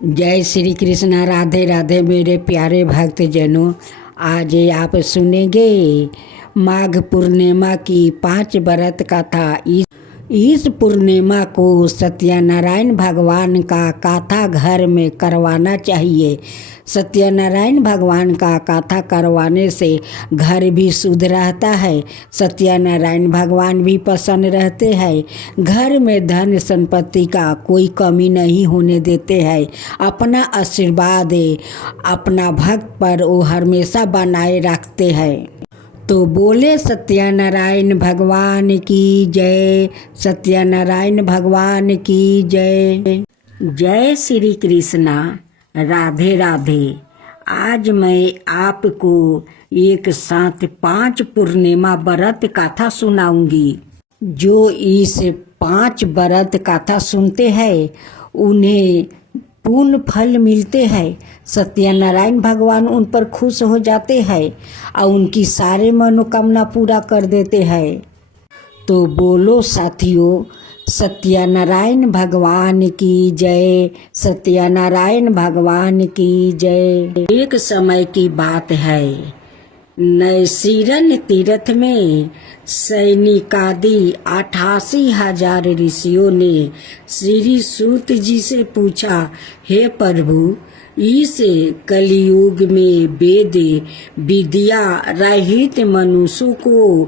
जय श्री कृष्णा। राधे राधे मेरे प्यारे भक्त जनों। आज आप सुनेंगे माघ पूर्णिमा की 5 व्रत कथा। इस पूर्णिमा को सत्यनारायण भगवान का कथा घर में करवाना चाहिए। सत्यनारायण भगवान का कथा करवाने से घर भी शुद्ध रहता है। सत्यनारायण भगवान भी प्रसन्न रहते हैं। घर में धन संपत्ति का कोई कमी नहीं होने देते हैं। अपना आशीर्वाद अपना भक्त पर वो हमेशा बनाए रखते हैं। तो बोले सत्यनारायण भगवान की जय। सत्यनारायण भगवान की जय। जय श्री कृष्णा। राधे राधे। आज मैं आपको एक साथ 5 पूर्णिमा व्रत कथा सुनाऊंगी। जो इस 5 व्रत कथा सुनते हैं उन्हें पूर्ण फल मिलते हैं। सत्यनारायण भगवान उन पर खुश हो जाते हैं और उनकी सारे मनोकामना पूरा कर देते हैं। तो बोलो साथियों, सत्यनारायण भगवान की जय। सत्यनारायण भगवान की जय। एक समय की बात है, नैसीरन तीर्थ में सैनिकादि 88,000 ऋषियों ने श्री सूत जी से पूछा, हे प्रभु, इस कलयुग में वेद विद्या रहित मनुष्यों को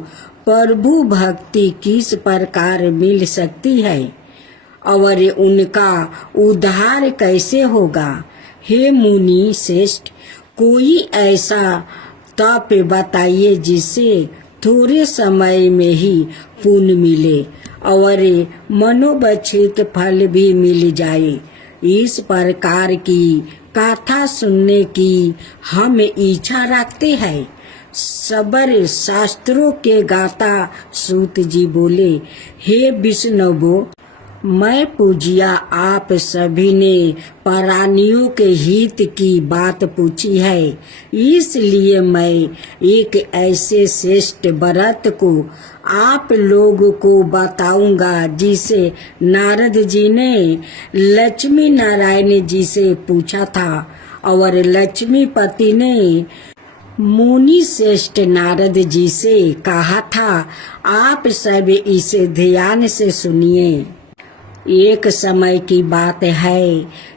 प्रभु भक्ति किस प्रकार मिल सकती है और उनका उद्धार कैसे होगा। हे मुनि श्रेष्ठ, कोई ऐसा तप बताइए जिससे थोड़े समय में ही पुण्य मिले और मनोवांछित फल भी मिल जाए। इस प्रकार की कथा सुनने की हम इच्छा रखते हैं। सबर शास्त्रों के गाता सूत जी बोले, हे विष्णु, मैं पूजिया आप सभी ने प्राणियों के हित की बात पूछी है, इसलिए मैं एक ऐसे श्रेष्ठ व्रत को आप लोगों को बताऊंगा जिसे नारद जी ने लक्ष्मी नारायण जी से पूछा था और लक्ष्मीपति ने मुनि श्रेष्ठ नारद जी से कहा था। आप सब इसे ध्यान से सुनिए। एक समय की बात है,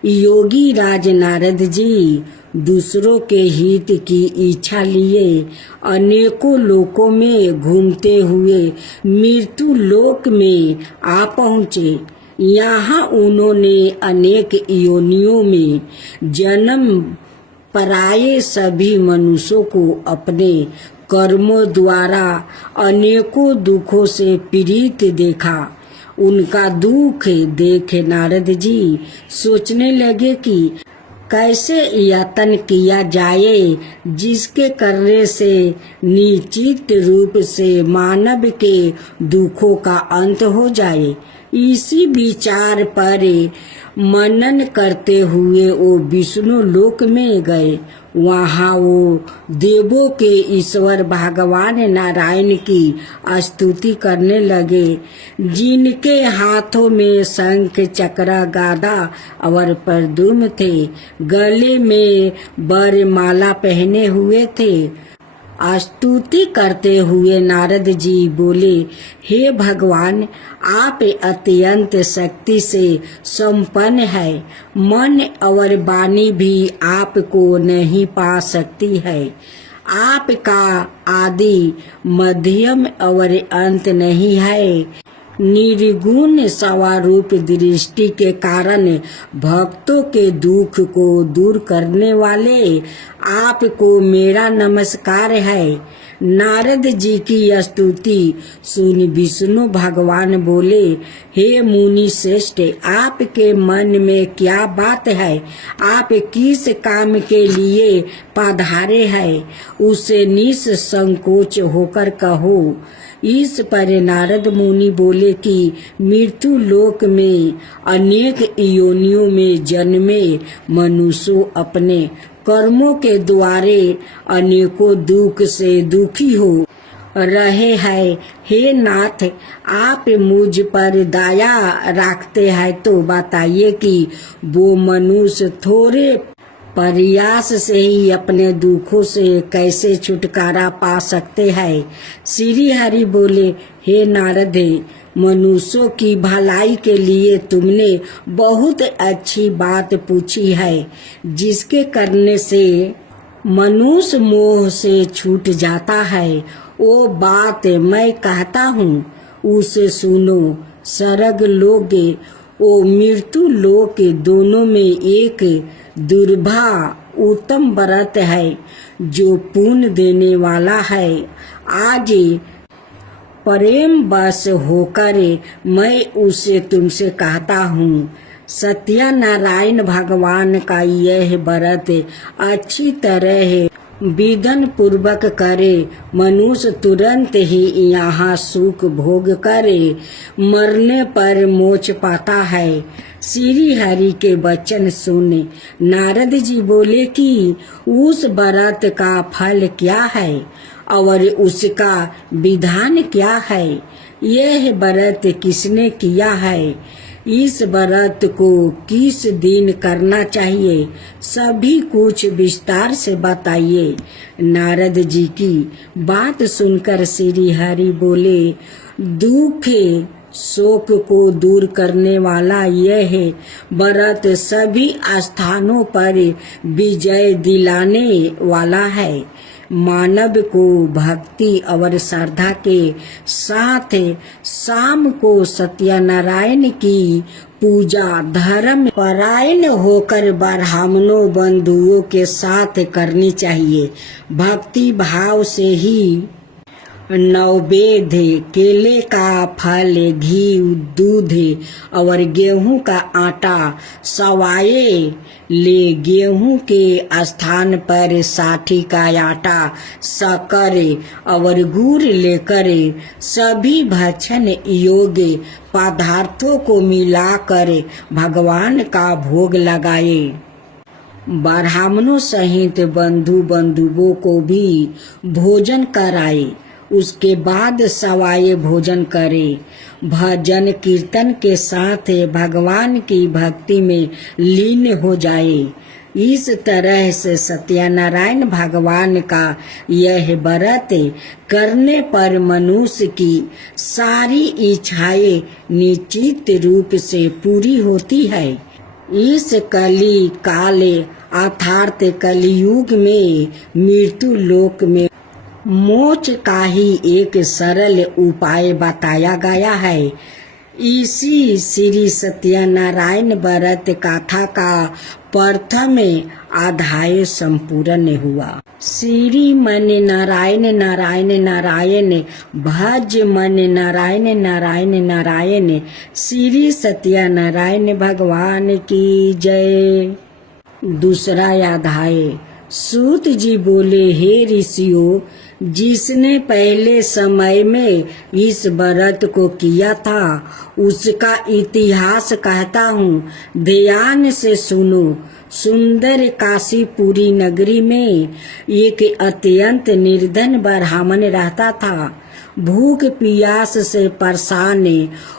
योगी राज नारद जी दूसरों के हित की इच्छा लिए अनेकों लोकों में घूमते हुए मृत्यु लोक में आ पहुँचे। यहाँ उन्होंने अनेक योनियों में जन्म पराये सभी मनुष्यों को अपने कर्मों द्वारा अनेकों दुखों से पीड़ित देखा। उनका दुख देख नारद जी सोचने लगे कि कैसे यत्न किया जाए जिसके करने से निश्चित रूप से मानव के दुखों का अंत हो जाए। इसी विचार पर मनन करते हुए वो विष्णु लोक में गए। वहाँ वो देवों के ईश्वर भगवान नारायण की स्तुति करने लगे, जिनके हाथों में शंख चक्र गदा और प्रद्युम्न थे, गले में वरमाला पहने हुए थे। स्तुति करते हुए नारद जी बोले, हे भगवान, आप अत्यंत शक्ति से संपन्न है। मन और वाणी भी आपको नहीं पा सकती है। आपका आदि मध्यम और अंत नहीं है। निर्गुण स्वरूप दृष्टि के कारण भक्तों के दुख को दूर करने वाले आपको मेरा नमस्कार है। नारद जी की स्तुति सुन विष्णु भगवान बोले, हे मुनि श्रेष्ठ, आपके मन में क्या बात है? आप किस काम के लिए पधारे हैं, उसे निसंकोच होकर कहो। इस पर नारद मुनि बोले कि मृत्यु लोक में अनेक योनियों में जन्मे मनुष्य अपने कर्मों के द्वारे अनेकों दुख से दुखी हो रहे हैं। हे नाथ, आप मुझ पर दया रखते हैं तो बताइए कि वो मनुष्य थोड़े प्रयास से ही अपने दुखों से कैसे छुटकारा पा सकते हैं। श्री हरि बोले, हे नारद, मनुष्यों की भलाई के लिए तुमने बहुत अच्छी बात पूछी है। जिसके करने से मनुष्य मोह से छूट जाता है, वो बात मैं कहता हूँ, उसे सुनो। स्वर्ग लोक ओ मृत्यु लोक दोनों में एक दुर्भा उत्तम व्रत है जो पुण्य देने वाला है। आज प्रेम बस होकर मैं उसे तुमसे कहता हूँ। सत्यनारायण भगवान का यह व्रत अच्छी तरह विधान पूर्वक करे, मनुष्य तुरंत ही यहाँ सुख भोग करे, मरने पर मोक्ष पाता है। श्री हरि के वचन सुने नारद जी बोले कि उस व्रत का फल क्या है और उसका विधान क्या है। यह व्रत किसने किया है, इस व्रत को किस दिन करना चाहिए, सभी कुछ विस्तार से बताइए। नारद जी की बात सुनकर श्री हरि बोले, दुख शोक को दूर करने वाला यह व्रत सभी स्थानों पर विजय दिलाने वाला है। मानव को भक्ति और श्रद्धा के साथ शाम को सत्यनारायण की पूजा धर्म परायण होकर ब्राह्मणों बंधुओं के साथ करनी चाहिए। भक्ति भाव से ही नैवेद्य, केले का फल, घी, दूध और गेहूं का आटा सवाए ले। गेहूं के स्थान पर साठी का आटा, शक्कर और गुड़ लेकर सभी भक्षण योग्य पदार्थों को मिलाकर भगवान का भोग लगाए। ब्राह्मणों सहित बंधुओं को भी भोजन कराए। उसके बाद सवाए भोजन करे। भजन कीर्तन के साथ भगवान की भक्ति में लीन हो जाए। इस तरह से सत्यनारायण भगवान का यह व्रत करने पर मनुष्य की सारी इच्छाएं निश्चित रूप से पूरी होती है। इस कली काल अर्थात कलियुग में मृत्यु लोक में मोक्ष का ही एक सरल उपाय बताया गया है। इसी श्री सत्यनारायण व्रत कथा का प्रथम अध्याय संपूर्ण हुआ। श्री मन नारायण नारायण नारायण, भज मन नारायण नारायण नारायण। श्री सत्यनारायण भगवान की जय। दूसरा अध्याय। सूत जी बोले, हे ऋषियों, जिसने पहले समय में इस व्रत को किया था उसका इतिहास कहता हूँ, ध्यान से सुनो। सुंदर काशीपुरी नगरी में एक अत्यंत निर्धन ब्राह्मण रहता था। भूख प्यास से परेशान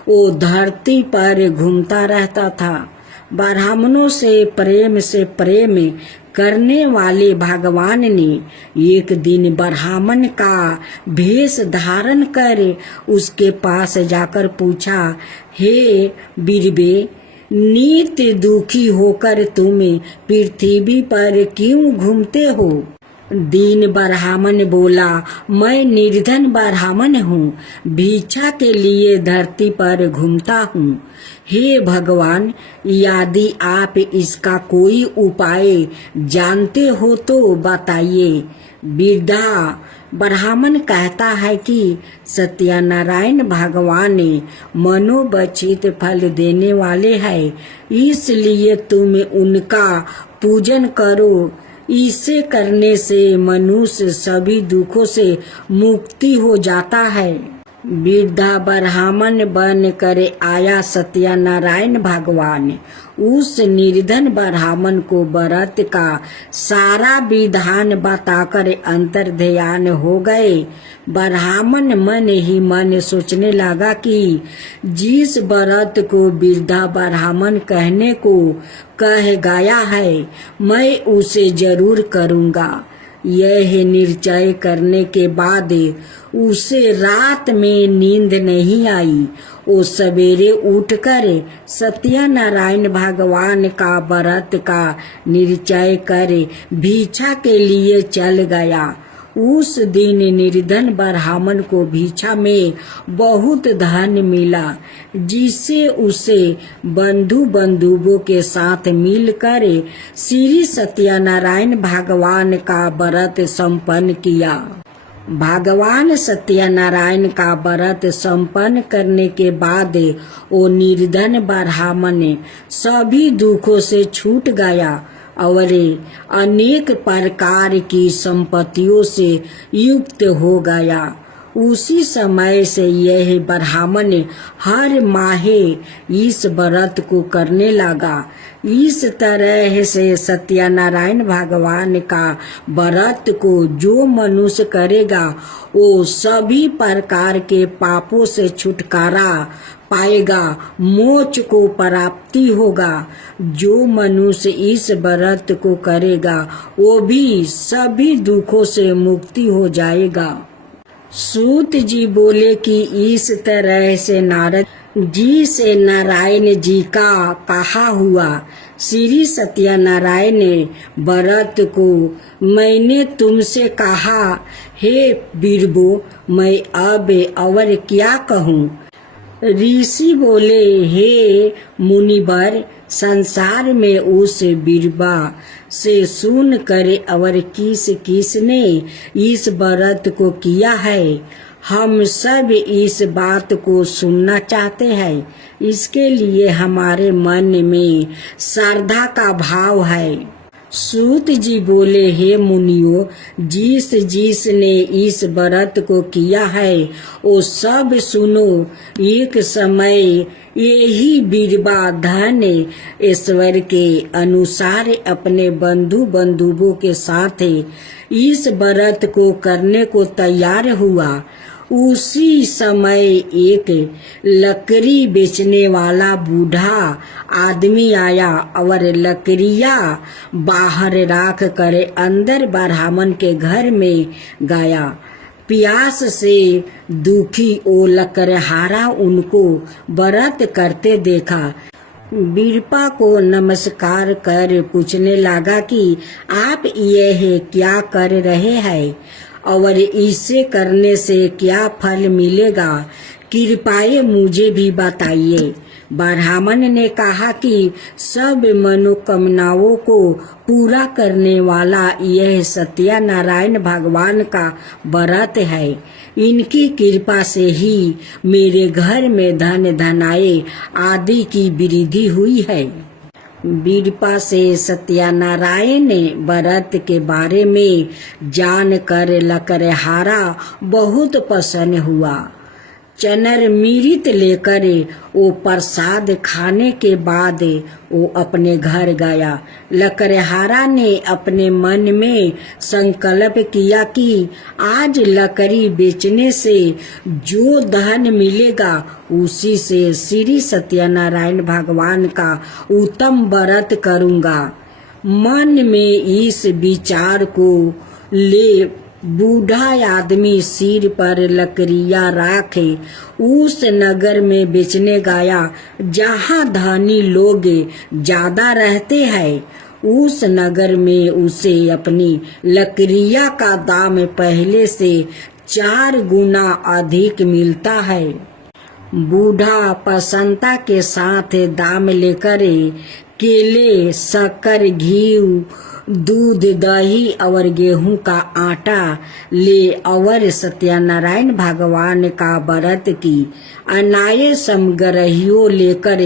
वो धरती पर घूमता रहता था। ब्राह्मणों से प्रेम करने वाले भगवान ने एक दिन ब्राह्मण का भेष धारण कर उसके पास जाकर पूछा, हे बीरबे, नित्य दुखी होकर तुम पृथ्वी पर क्यों घूमते हो? दीन ब्राह्मण बोला, मैं निर्धन ब्राह्मण हूँ, भिक्षा के लिए धरती पर घूमता हूँ। हे भगवान, यदि आप इसका कोई उपाय जानते हो तो बताइए। वृद्धा ब्राह्मण कहता है कि सत्यनारायण भगवान मनोवांछित फल देने वाले हैं, इसलिए तुम उनका पूजन करो। इसे करने से मनुष्य सभी दुखों से मुक्ति हो जाता है। वृद्धा ब्राह्मण बन कर आया सत्यनारायण भगवान। उस निर्धन ब्राह्मण को व्रत का सारा विधान बताकर अंतर ध्यान हो गए। ब्राह्मण मन ही मन सोचने लगा कि जिस व्रत को वृद्धा ब्राह्मण कहने को कह गया है, मैं उसे जरूर करूँगा। यह निश्चय करने के बाद उसे रात में नींद नहीं आई। वो सवेरे उठकर सत्यनारायण भगवान का व्रत का निश्चय कर भिक्षा के लिए चल गया। उस दिन निर्धन ब्राह्मण को भिक्षा में बहुत धन मिला, जिससे उसे बंधु बंधुओं के साथ मिलकर श्री सत्यनारायण भगवान का व्रत संपन्न किया। भगवान सत्यनारायण का व्रत संपन्न करने के बाद वो निर्धन ब्राह्मण सभी दुखों से छूट गया और अनेक प्रकार की संपत्तियों से युक्त हो गया। उसी समय से यह ब्राह्मण हर माह इस व्रत को करने लगा। इस तरह से सत्यनारायण भगवान का व्रत को जो मनुष्य करेगा वो सभी प्रकार के पापों से छुटकारा पाएगा, मोक्ष को प्राप्ति होगा। जो मनुष्य इस व्रत को करेगा वो भी सभी दुखों से मुक्ति हो जाएगा। सूत जी बोले कि इस तरह से नारद जी से नारायण जी का कहा हुआ श्री सत्यनारायण व्रत को मैंने तुमसे कहा, हे बीरबो, मैं अब और क्या कहूँ। ऋषि बोले, हे मुनिवर, संसार में उस बीरबा से सुन कर और किस किसने इस व्रत को किया है, हम सब इस बात को सुनना चाहते हैं। इसके लिए हमारे मन में श्रद्धा का भाव है। सूत जी बोले, हे मुनियो, जिस जिसने इस व्रत को किया है वो सब सुनो। एक समय यही बीरबा धन ईश्वर के अनुसार अपने बंधु बंधुओं के साथ इस व्रत को करने को तैयार हुआ। उसी समय एक लकड़ी बेचने वाला बूढ़ा आदमी आया और लकड़ियाँ बाहर रख कर अंदर ब्राह्मण के घर में गया। प्यास से दुखी वो लकड़हारा उनको व्रत करते देखा। बीरबा को नमस्कार कर पूछने लगा कि आप यह क्या कर रहे हैं और इसे करने से क्या फल मिलेगा, कृपया मुझे भी बताइए। ब्राह्मण ने कहा कि सब मनोकामनाओं को पूरा करने वाला यह सत्यनारायण भगवान का व्रत है। इनकी कृपा से ही मेरे घर में धन धनाए आदि की वृद्धि हुई है। बीरबा से सत्यनारायण व्रत के बारे में जानकर लकड़हारा बहुत प्रसन्न हुआ। चनर मिरित लेकर वो प्रसाद खाने के बाद वो अपने घर गया। लकड़हारा ने अपने मन में संकल्प किया कि आज लकड़ी बेचने से जो धन मिलेगा उसी से श्री सत्यनारायण भगवान का उत्तम व्रत करूँगा। मन में इस विचार को ले बूढ़ा आदमी सिर पर लकड़ियाँ रखे उस नगर में बेचने गया जहाँ धनी लोग ज्यादा रहते हैं। उस नगर में उसे अपनी लकड़ियाँ का दाम पहले से 4 गुना अधिक मिलता है। बूढ़ा प्रसन्नता के साथ दाम लेकर केले, शक्कर, घी, दूध, दही और गेहूं का आटा ले और सत्यनारायण भगवान का व्रत की अनाय समग्रहियों लेकर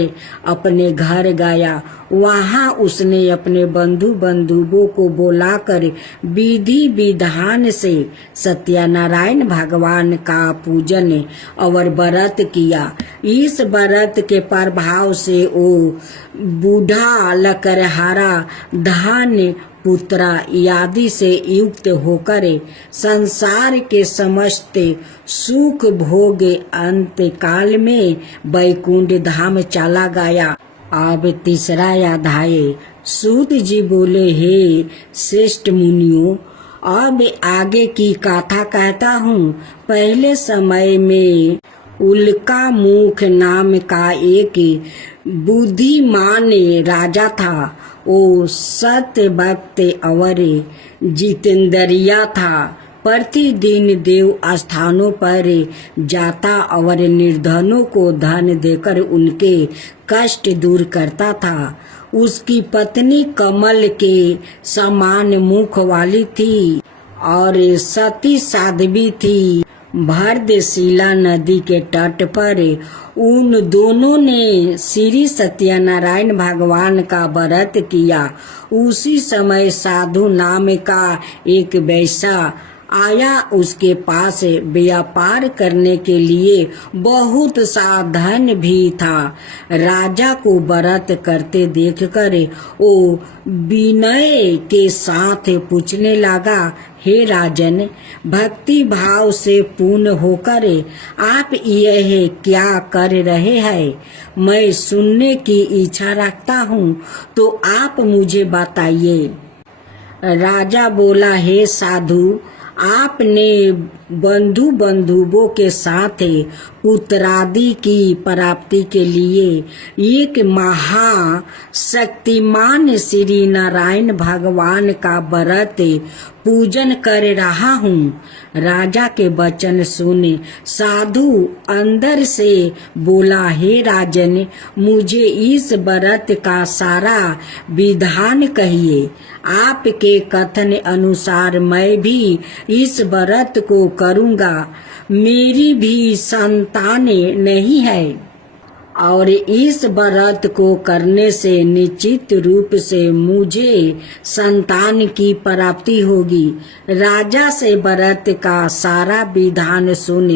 अपने घर गया। वहां उसने अपने बंधु बंधुओं को बुलाकर विधि विधान से सत्यनारायण भगवान का पूजन और व्रत किया। इस व्रत के प्रभाव से वो बूढ़ा लकड़हारा धन पुत्रा आदि से युक्त होकर संसार के समस्त सुख भोग अंत काल में वैकुंठ धाम चला गया। अब तीसरा अध्याय। सूत जी बोले, हे श्रेष्ठ मुनियों, अब आगे की कथा कहता हूँ। पहले समय में उल्का मुख नाम का एक बुद्धिमान राजा था। वो सत्य भक्त और जितेंद्रिया था। प्रतिदिन देव स्थानों पर जाता और निर्धनों को धन देकर उनके कष्ट दूर करता था। उसकी पत्नी कमल के समान मुख वाली थी और सती साध्वी थी। भरतशिला नदी के तट पर उन दोनों ने श्री सत्यनारायण भगवान का व्रत किया। उसी समय साधु नाम का एक वैश्य आया। उसके पास व्यापार करने के लिए बहुत सा धन भी था। राजा को व्रत करते देखकर वो विनय के साथ पूछने लगा, हे राजन, भक्ति भाव से पूर्ण होकर आप यह क्या कर रहे हैं? मैं सुनने की इच्छा रखता हूँ, तो आप मुझे बताइए। राजा बोला, हे साधु, आपने बंधु बंधुओं के साथ पुत्रादि की प्राप्ति के लिए एक महाशक्तिमान श्री नारायण भगवान का व्रत पूजन कर रहा हूँ। राजा के वचन सुने साधु अंदर से बोला, हे राजन, मुझे इस व्रत का सारा विधान कहिए। आपके कथन अनुसार मैं भी इस व्रत को करूँगा। मेरी भी संतानें नहीं है और इस व्रत को करने से निश्चित रूप से मुझे संतान की प्राप्ति होगी। राजा से व्रत का सारा विधान सुन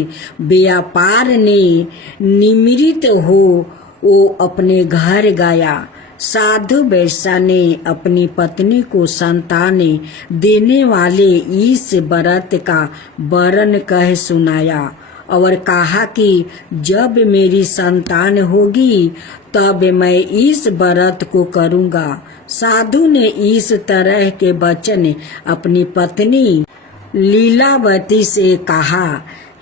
व्यापार ने निमृत हो वो अपने घर गया। साधु वैश्य ने अपनी पत्नी को संतान देने वाले इस व्रत का वर्णन कह सुनाया और कहा कि जब मेरी संतान होगी तब मैं इस व्रत को करूँगा। साधु ने इस तरह के वचन अपनी पत्नी लीलावती से कहा।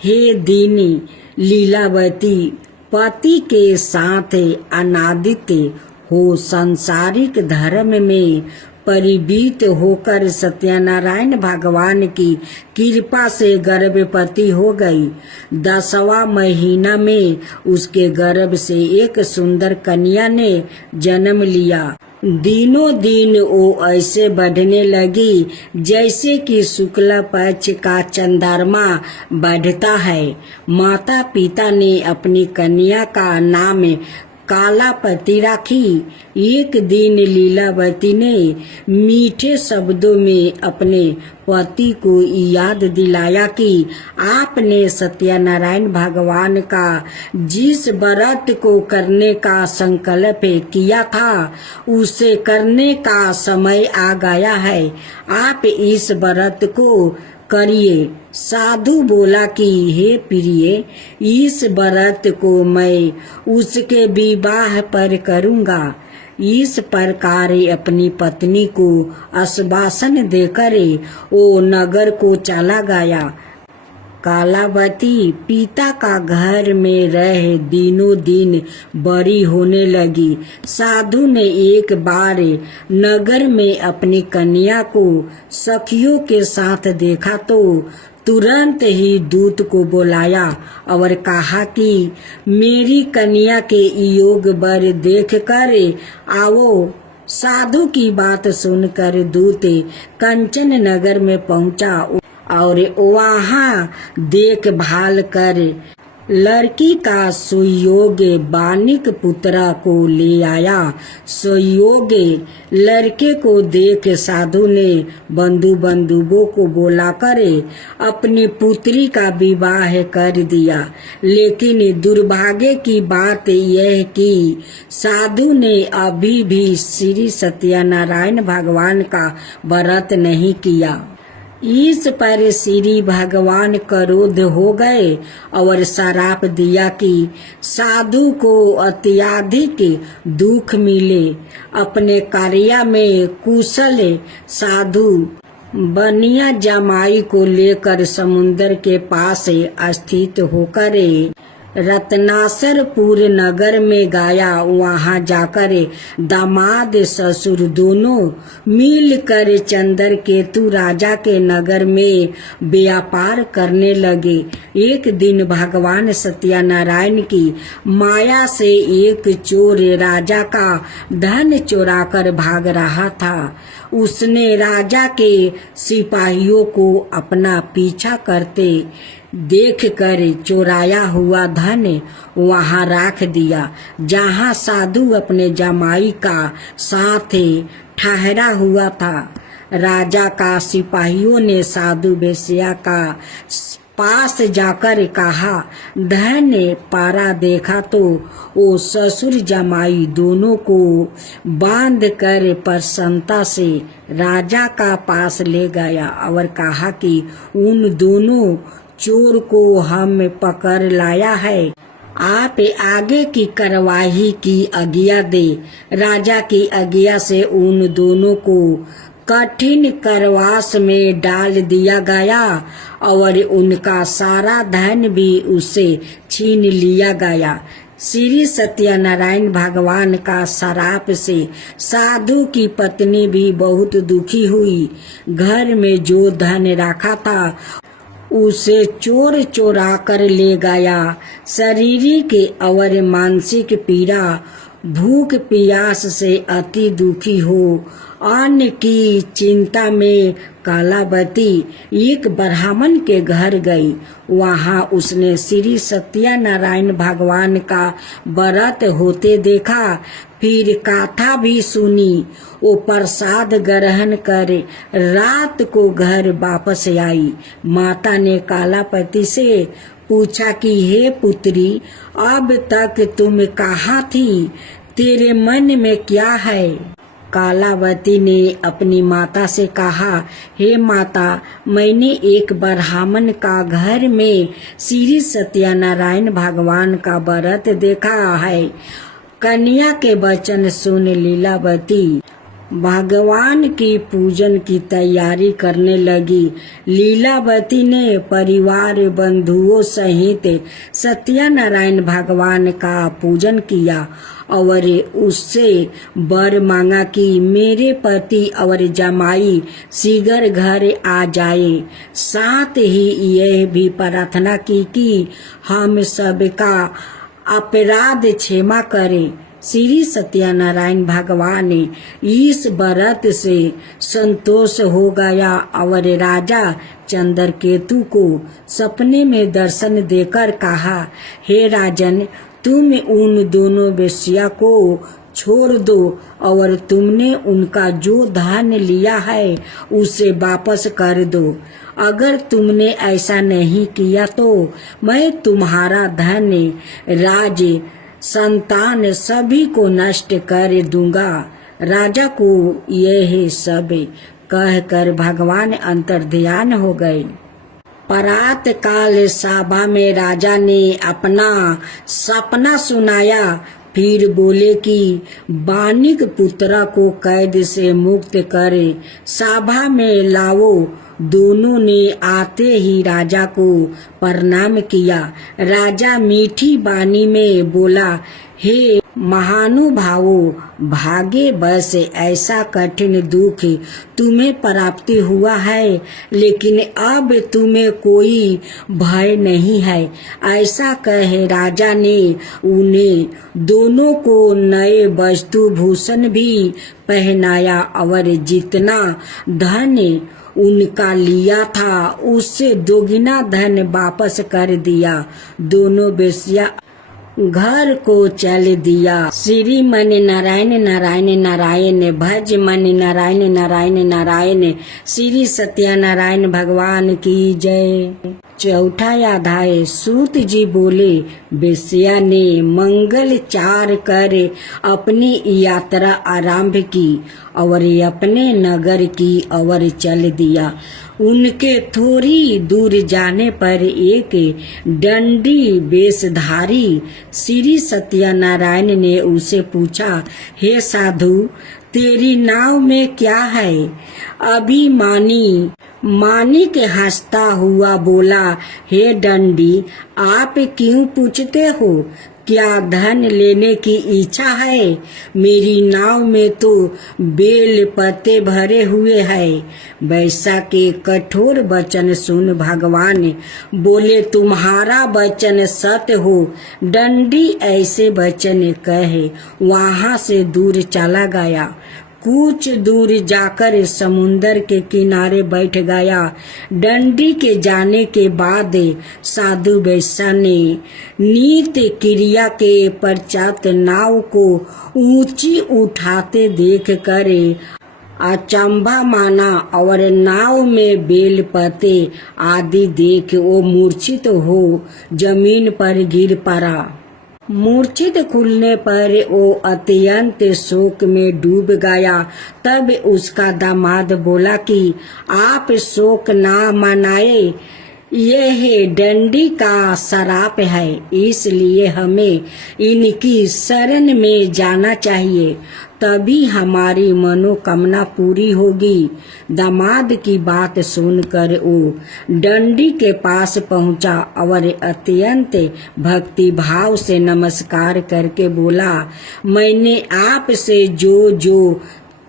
हे दीनी लीलावती, पति के साथ अनादित हो संसारिक धर्म में परिवीत होकर सत्यनारायण भगवान की कृपा से गर्भवती हो गई। 10वां महीना में उसके गर्भ से एक सुंदर कन्या ने जन्म लिया। दिनों दिन वो ऐसे बढ़ने लगी जैसे कि शुक्ल पक्ष का चंद्रमा बढ़ता है। माता पिता ने अपनी कन्या का नाम कालापति राखी। एक दिन लीलावती ने मीठे शब्दों में अपने पति को याद दिलाया कि आपने सत्यनारायण भगवान का जिस व्रत को करने का संकल्प किया था उसे करने का समय आ गया है। आप इस व्रत को करिए। साधु बोला कि हे प्रिय, इस व्रत को मैं उसके विवाह पर करूँगा। इस प्रकार अपनी पत्नी को आश्वासन देकर वो नगर को चला गया। कालावती पिता का घर में रह दिनों दिन बड़ी होने लगी। साधु ने एक बार नगर में अपनी कन्या को सखियों के साथ देखा तो तुरंत ही दूत को बुलाया और कहा कि मेरी कन्या के योग वर देखकर आओ। साधु की बात सुनकर दूत कंचन नगर में पहुंचा और वहां देखभाल कर लड़की का सुयोग बानिक पुत्रा को ले आया। सुयोग लड़के को देख साधु ने बंधु बंधुओं को बोला करे अपनी पुत्री का विवाह कर दिया। लेकिन दुर्भाग्य की बात यह कि साधु ने अभी भी श्री सत्यनारायण भगवान का व्रत नहीं किया। इस पर श्री भगवान क्रोध हो गए और श्राप दिया कि साधु को अत्यधिक दुख मिले। अपने कार्य में कुशल साधु बनिया जमाई को लेकर समुद्र के पास स्थित होकर रत्नासरपुर नगर में गया। वहां जाकर दामाद ससुर दोनों मिलकर चंद्रकेतु राजा के नगर में व्यापार करने लगे। एक दिन भगवान सत्यनारायण की माया से एक चोर राजा का धन चुराकर भाग रहा था। उसने राजा के सिपाहियों को अपना पीछा करते देखकर चुराया हुआ धन वहां रख दिया जहां साधु अपने जमाई का साथ ठहरा हुआ था। राजा का सिपाहियों ने साधु वेश्या का पास जाकर कहा, धन पारा देखा तो वो ससुर जमाई दोनों को बांध कर प्रसन्नता से राजा का पास ले गया और कहा कि उन दोनों चोर को हम पकड़ लाया है, आप आगे की कार्यवाही की आज्ञा दे। राजा की आज्ञा से उन दोनों को कठिन कारावास में डाल दिया गया और उनका सारा धन भी उससे छीन लिया गया। श्री सत्यनारायण भगवान का श्राप से साधु की पत्नी भी बहुत दुखी हुई। घर में जो धन रखा था उसे चोर चोरा कर ले गया। शारीरिक और मानसिक पीड़ा, भूख प्यास से अति दुखी हो अन्न की चिंता में कालावती एक ब्राह्मण के घर गई। वहां उसने श्री सत्यनारायण भगवान का व्रत होते देखा। फिर कथा भी सुनी। वो प्रसाद ग्रहण कर रात को घर वापस आई। माता ने कालापति से पूछा कि हे पुत्री, अब तक तुम कहाँ थी? तेरे मन में क्या है? कालावती ने अपनी माता से कहा, हे माता, मैंने एक ब्राह्मण का घर में श्री सत्यनारायण भगवान का व्रत देखा है। कन्या के वचन सुन लीलावती भगवान की पूजन की तैयारी करने लगी। लीलावती ने परिवार बंधुओं सहित सत्यनारायण भगवान का पूजन किया और उससे वर मांगा कि मेरे पति और जमाई शीघ्र घर आ जाए। साथ ही यह भी प्रार्थना की कि हम सबका अपराध क्षमा करें। श्री सत्यनारायण भगवान इस व्रत से संतोष हो गया और राजा चंद्रकेतु को सपने में दर्शन देकर कहा, हे राजन, तुम उन दोनों वेश्या को छोड़ दो और तुमने उनका जो धन लिया है उसे वापस कर दो। अगर तुमने ऐसा नहीं किया तो मैं तुम्हारा धन, राज, संतान सभी को नष्ट कर दूंगा। राजा को यह सब कहकर भगवान अंतर्ध्यान हो गए। प्रात काल सभा में राजा ने अपना सपना सुनाया। फिर बोले कि बानिक पुत्रा को कैद से मुक्त करे सभा में लाओ। दोनों ने आते ही राजा को प्रणाम किया। राजा मीठी वाणी में बोला, हे महानुभावों, भाग्य बस ऐसा कठिन दुख तुम्हें प्राप्ति हुआ है, लेकिन अब तुम्हें कोई भय नहीं है। ऐसा कहे राजा ने उन्हें दोनों को नए वस्तु भूषण भी पहनाया और जितना धन उनका लिया था उससे दोगुना धन वापस कर दिया। दोनों बेश्या घर को चल दिया। श्री मन नारायण नारायण नारायण, भज मन नारायण नारायण नारायण। श्री सत्यनारायण भगवान की जय। चौथा अध्याय। सूत जी बोले, बेश्या ने मंगल चार कर अपनी यात्रा आरंभ की और अपने नगर की ओर चल दिया। उनके थोड़ी दूर जाने पर एक दंडी वेशधारी श्री सत्यनारायण ने उसे पूछा, हे साधु, तेरी नाव में क्या है? मानिक हंसता हुआ बोला, हे दंडी, आप क्यों पूछते हो? क्या धन लेने की इच्छा है? मेरी नाव में तो बेल पत्ते भरे हुए हैं। वैसा के कठोर वचन सुन भगवान बोले, तुम्हारा वचन सत्य हो। दंडी ऐसे वचन कहे वहां से दूर चला गया। कुछ दूर जाकर समुन्दर के किनारे बैठ गया। दंडी के जाने के बाद साधु वैश्या ने नित्य क्रिया के पश्चात नाव को ऊंची उठाते देख कर अचंभा माना और नाव में बेल पत्ते आदि देख वो मूर्छित हो जमीन पर गिर पड़ा। मूर्छित खुलने पर वो अत्यंत शोक में डूब गया। तब उसका दामाद बोला कि आप शोक ना मनाए, यह दंडी का श्राप है, इसलिए हमें इनकी शरण में जाना चाहिए, तभी हमारी मनोकामना पूरी होगी। दामाद की बात सुनकर वो दंडी के पास पहुंचा और अत्यंत भक्ति भाव से नमस्कार करके बोला, मैंने आपसे जो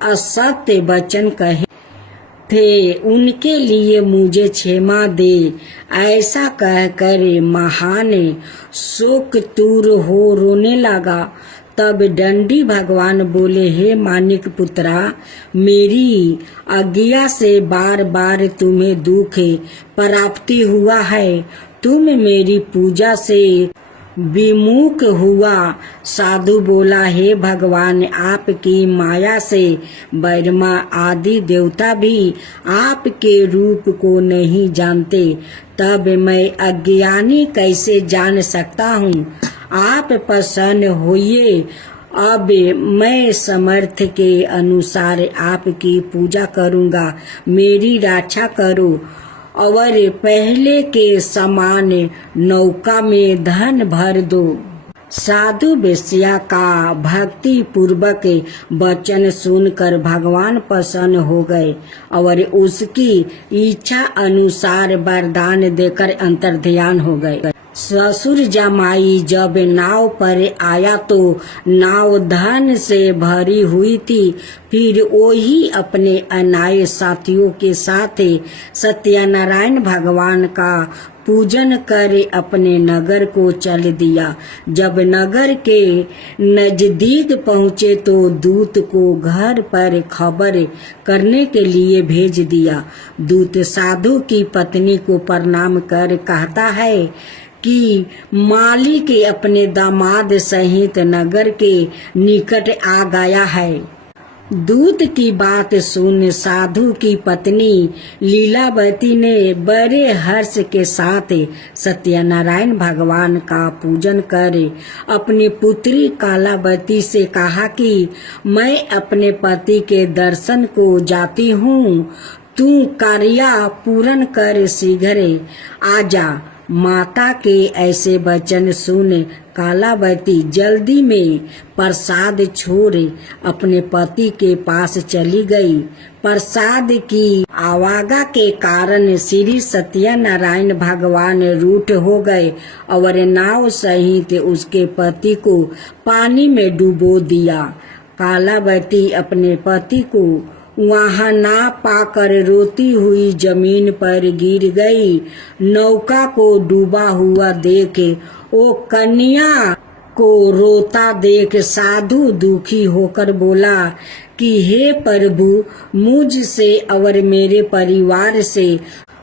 असत्य वचन कहे थे उनके लिए मुझे क्षमा दे। ऐसा कहकर महान शोकतूर हो रोने लगा। तब दंडी भगवान बोले, हे मानिक पुत्रा, मेरी आज्ञा से बार बार तुम्हें दुख प्राप्ति हुआ है। तुम मेरी पूजा से विमुख हुआ। साधु बोला, हे भगवान, आपकी माया से ब्रह्मा आदि देवता भी आपके रूप को नहीं जानते, तब मैं अज्ञानी कैसे जान सकता हूँ? आप प्रसन्न होइए, अब मैं समर्थ के अनुसार आपकी पूजा करूँगा। मेरी रक्षा करो और पहले के समान नौका में धन भर दो। साधु वेश्या का भक्ति पूर्वक वचन सुनकर भगवान प्रसन्न हो गए और उसकी इच्छा अनुसार वरदान देकर अंतर्ध्यान हो गए। ससुर जमाई जब नाव पर आया तो नाव धन से भरी हुई थी। फिर वही अपने अनाए साथियों के साथ सत्यनारायण भगवान का पूजन कर अपने नगर को चल दिया। जब नगर के नजदीक पहुँचे तो दूत को घर पर खबर करने के लिए भेज दिया। दूत साधु की पत्नी को प्रणाम कर कहता है कि मालिक अपने दामाद सहित नगर के निकट आ गया है। दूत की बात सुन साधु की पत्नी लीलावती ने बड़े हर्ष के साथ सत्यनारायण भगवान का पूजन कर अपनी पुत्री कालावती से कहा कि मैं अपने पति के दर्शन को जाती हूँ, तू कार्य पूर्ण कर शीघ्र आजा। माता के ऐसे वचन सुन कालावती जल्दी में प्रसाद छोड़ अपने पति के पास चली गई। प्रसाद की आवागा के कारण श्री सत्यनारायण भगवान रूठ हो गए और नाव सहित उसके पति को पानी में डुबो दिया। कालावती अपने पति को वहां ना पाकर रोती हुई जमीन पर गिर गई। नौका को डूबा हुआ देख वो कन्या को रोता देख साधु दुखी होकर बोला कि हे प्रभु, मुझसे और मेरे परिवार से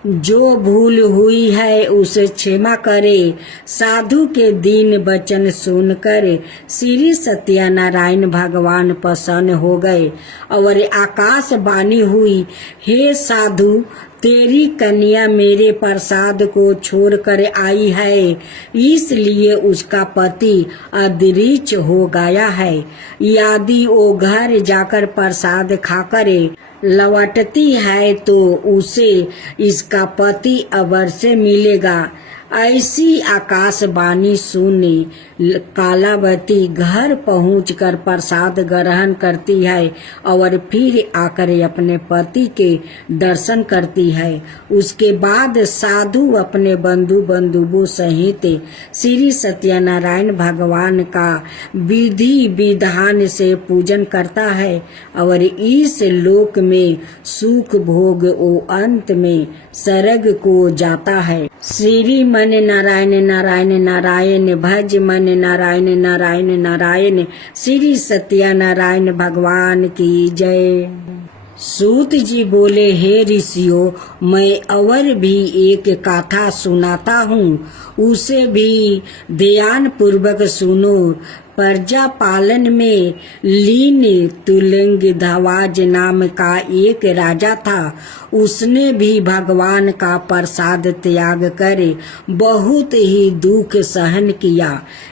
जो भूल हुई है उसे क्षमा करे। साधु के दीन वचन सुनकर श्री सत्यनारायण भगवान प्रसन्न हो गए और आकाशवाणी हुई, हे साधु, तेरी कन्या मेरे प्रसाद को छोड़कर आई है, इसलिए उसका पति अदृश्य हो गया है। यदि वो घर जाकर प्रसाद खाकर लौटती है तो उसे इसका पति अवश्य मिलेगा। ऐसी आकाशवाणी सुनी कालावती घर पहुंचकर प्रसाद ग्रहण करती है और फिर आकर अपने पति के दर्शन करती है। उसके बाद साधु अपने बंधुओं सहित श्री सत्यनारायण भगवान का विधि विधान से पूजन करता है और इस लोक में सुख भोग ओ अंत में स्वर्ग को जाता है। श्री मन नारायण नारायण नारायण भज मन नारायण नारायण नारायण। श्री सत्यनारायण भगवान की जय। सूत जी बोले, हे ऋषियों, मैं और भी एक कथा सुनाता हूँ, उसे भी ध्यान पूर्वक सुनो। प्रजा पालन में लीन तुलंगध्वज नाम का एक राजा था। उसने भी भगवान का प्रसाद त्याग कर बहुत ही दुख सहन किया।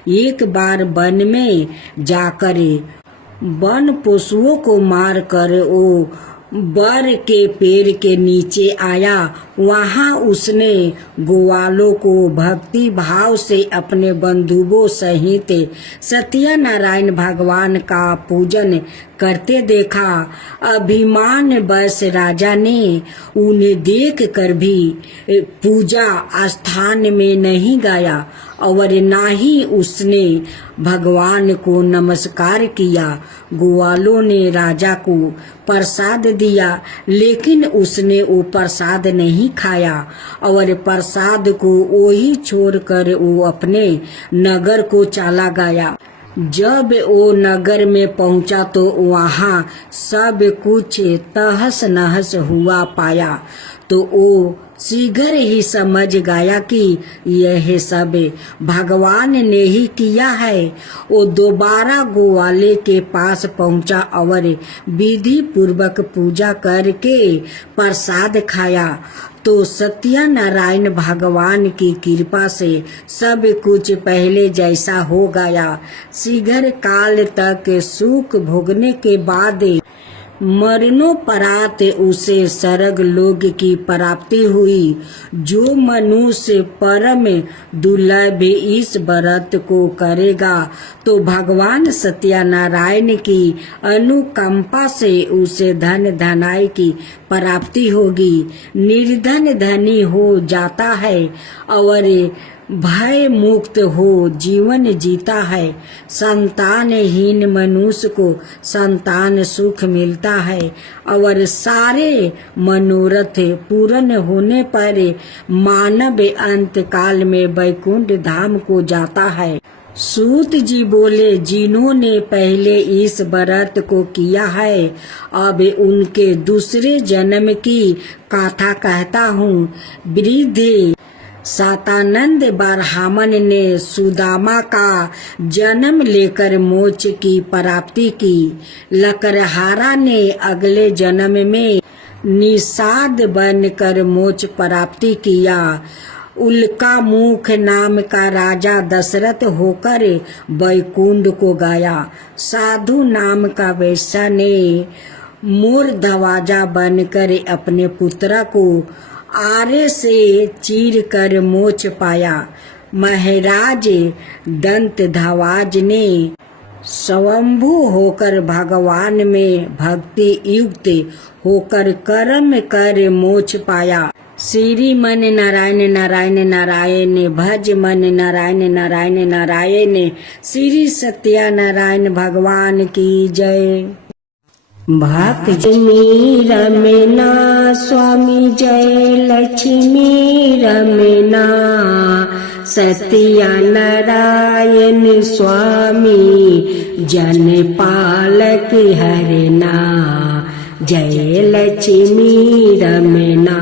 एक बार वन में जाकर वन पशुओं को मार कर वो बर के पेड़ के नीचे आया। वहाँ उसने ग्वालों को भक्ति भाव से अपने बंधुओं सहित सत्यनारायण भगवान का पूजन करते देखा। अभिमान बस राजा ने उन्हें देख कर भी पूजा स्थान में नहीं गया और ना ही उसने भगवान को नमस्कार किया। ग्वालों ने राजा को प्रसाद दिया, लेकिन उसने वो प्रसाद नहीं खाया और प्रसाद को वही छोड़कर वो अपने नगर को चला गया। जब वो नगर में पहुंचा तो वहाँ सब कुछ तहस नहस हुआ पाया, तो वो शीघ्र ही समझ गया कि यह सब भगवान ने ही किया है। वो दोबारा ग्वाले के पास पहुंचा और विधि पूर्वक पूजा करके प्रसाद खाया, तो सत्यनारायण भगवान की कृपा से सब कुछ पहले जैसा हो गया। शीघ्र काल तक सुख भोगने के बाद मरणोपरांत उसे स्वर्ग लोक की प्राप्ति हुई। जो मनुष्य परम दुर्लभ इस व्रत को करेगा तो भगवान सत्यनारायण की अनुकंपा से उसे धन धनाई की प्राप्ति होगी। निर्धन धनी हो जाता है और भय मुक्त हो जीवन जीता है। संतानहीन मनुष्य को संतान सुख मिलता है और सारे मनोरथ पूर्ण होने पर मानव अंत काल में वैकुंठ धाम को जाता है। सूत जी बोले, जिन्होंने पहले इस व्रत को किया है, अब उनके दूसरे जन्म की कथा कहता हूँ। वृद्ध सातानंद ब्राह्मण ने सुदामा का जन्म लेकर मोक्ष की प्राप्ति की। लकड़हारा ने अगले जन्म में निषाद बनकर मोक्ष प्राप्ति किया। उल्का मुख नाम का राजा दशरथ होकर वैकुंठ को गया। साधु नाम का वैश्य ने मूर्धवाजा बनकर अपने पुत्र को आरे से चीर कर मोक्ष पाया। महाराज दंतध्वज ने स्वयंभू होकर भगवान में भक्ति युक्त होकर कर्म कर मोक्ष पाया। श्री मन नारायण नारायण नारायण भज मन नारायण नारायण नारायण। श्री सत्यनारायण भगवान की जय। भक्त रमना स्वामी जय लक्ष्मी रमना। सत्यनारायण स्वामी जन पालक हरना जय लक्ष्मी रमना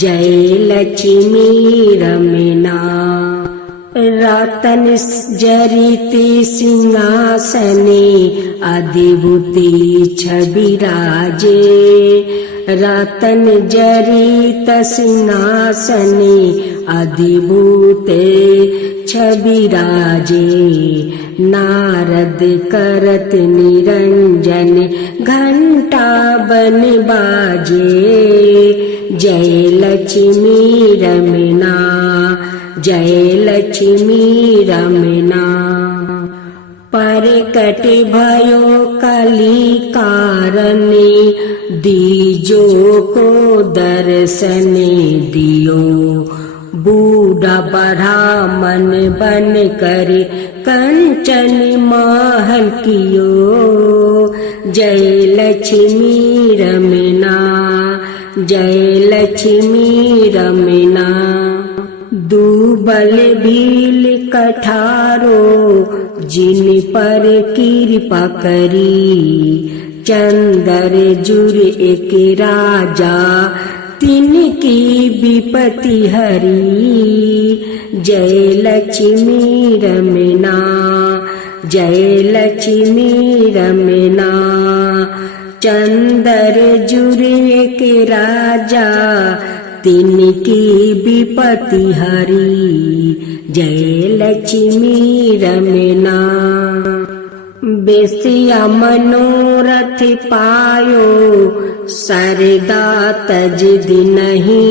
जय लक्ष्मी रमना रतन जरिते सिंहासने अधिभूति छविराजे रतन जरित सिंहासने अधिभूते छविराजे नारद करत निरंजन घंटा बन बाजे जय लक्ष्मी रमना जय लक्ष्मी रमना परकट भयो कली कारणे दीजो को दर्शन दियो बूढ़ा ब्राह्मण बन कर कंचन महल कियो जय लक्ष्मी रमना जय लक्ष्मी रमना दुबल भील कठारो जिन पर कृपा करी चंदर जुर एक राजा तिनकी विपत्ति हरी जय लक्ष्मी रमना जय लक्ष्मी रमना चंदर जुर एक राजा तिनकी विपत्ति हरी जय लक्ष्मी रमना बेसिया मनोरथ पायो सरदा तज दिनहि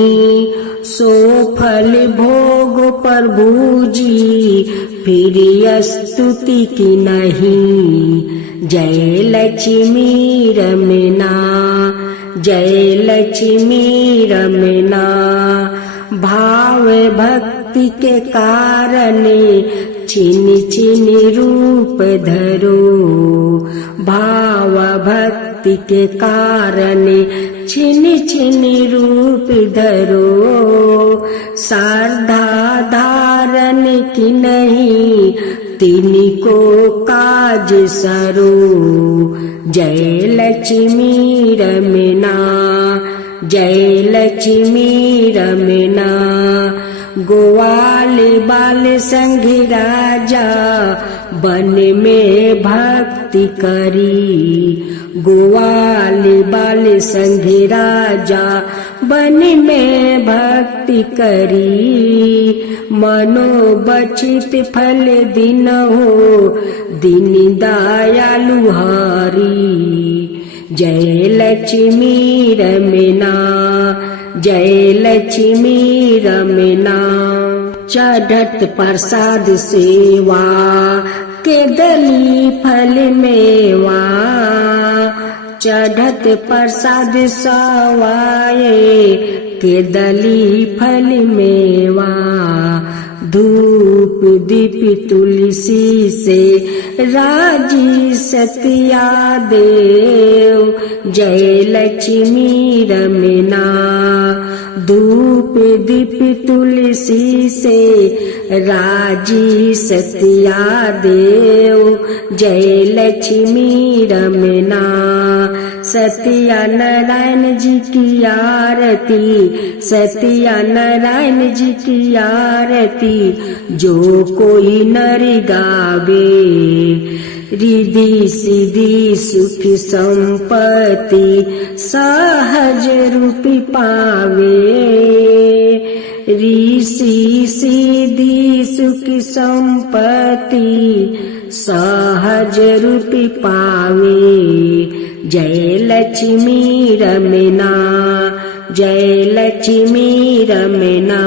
सो फल भोग प्रभु जी फिर स्तुति की नहीं जय लक्ष्मी रमना जय लक्ष्मी रमना भाव भक्ति के कारण छिन छिन रूप धरो भाव भक्ति के कारण छिन छिन रूप धरो श्रद्धा धारण की नहीं तिनको काज सरो जय लक्ष्मी रमना जय लक्ष्मी रमना गोवाल बाल संग राजा बन में भक्ति करी गोवाल बाल संग राजा बन में भक्ति करी मनोबचित फल दिन हो दिन दयालु हरी जय लक्ष्मी रमना जय लक्ष्मी रमना चढ़त प्रसाद सेवा के दली फल मेवा चढ़त प्रसाद सवाए के दली फल मेवा धूप दीप तुलसी से राजी सत्या देव जय लक्ष्मी रमना धूप दीप तुलसी से राजी सत्या देव जय लक्ष्मी रमना सत्यनारायण जी की आरती सत्यनारायण जी की आरती जो कोई नर गावे रिद्धि सिद्धि सुख संपत्ति सहज रूपी पावे ऋषि सिद्धि सुख संपत्ति सहज रूपी पावे जय लक्ष्मी रमना जय लक्ष्मी रमना।